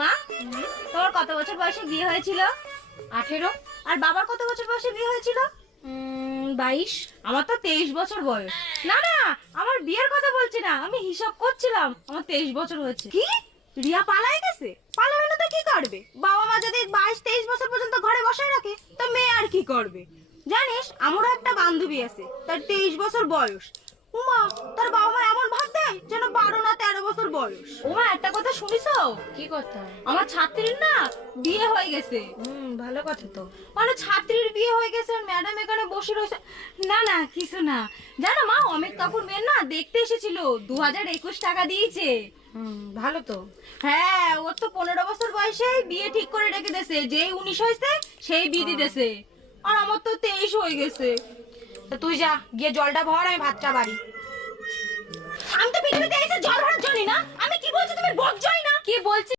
মা, তোমার কত বছর বয়সে বিয়ে হয়েছিল? 18। আর বাবার কত বছর বয়সে বিয়ে হয়েছিল? 22। আমার তো 23 বছর বয়স। না না, আমার বিয়ের কথা বলছি না, আমি হিসাব করছিলাম, আমার 23 বছর হয়েছে। কি, রিয়া পালাই গেছে? পালাবে না তো কি করবে? বাবা মা যদি 22-23 বছর পর্যন্ত ঘরে বসায় রাখে, তো মেয়ে আর কি করবে? জানিস, আমারও একটা বান্ধবী আছে, তার 23 বছর বয়স। উমা, তার বাবা মা এমন ভাব দেয় যেন 12 না 13 বছর বয়স। উমা, একটা কথা শুনিছো? কি কথা? আমার ছাত্রীর না বিয়ে হয়ে গেছে। ভালো কথা তো। মানে ছাত্রীর বিয়ে হয়ে গেছে আর ম্যাডাম এখানে বসে রয়েছে। না না, কিছু না। জানো মা, অমিত কাকুর মেয়ে না দেখতে এসেছিল, 2021 টাকা দিয়েছে। ভালো তো। হ্যাঁ, ওর তো 15 বছর বয়সে বিয়ে ঠিক করে রেখে দিয়েছে, যেই 19 হয়েছে সেই বিয়ে দিতেছে। আর আমার তো 23 হয়ে গেছে। তা তুই যা, গিয়ে জলটা ভর, আমি ভাতটা বাড়ি। আমি তো পৃথিবীতে এসে জল ভরার জন্য না। আমি কি বলছি তুমি বোঝোই না? কি বলছিস?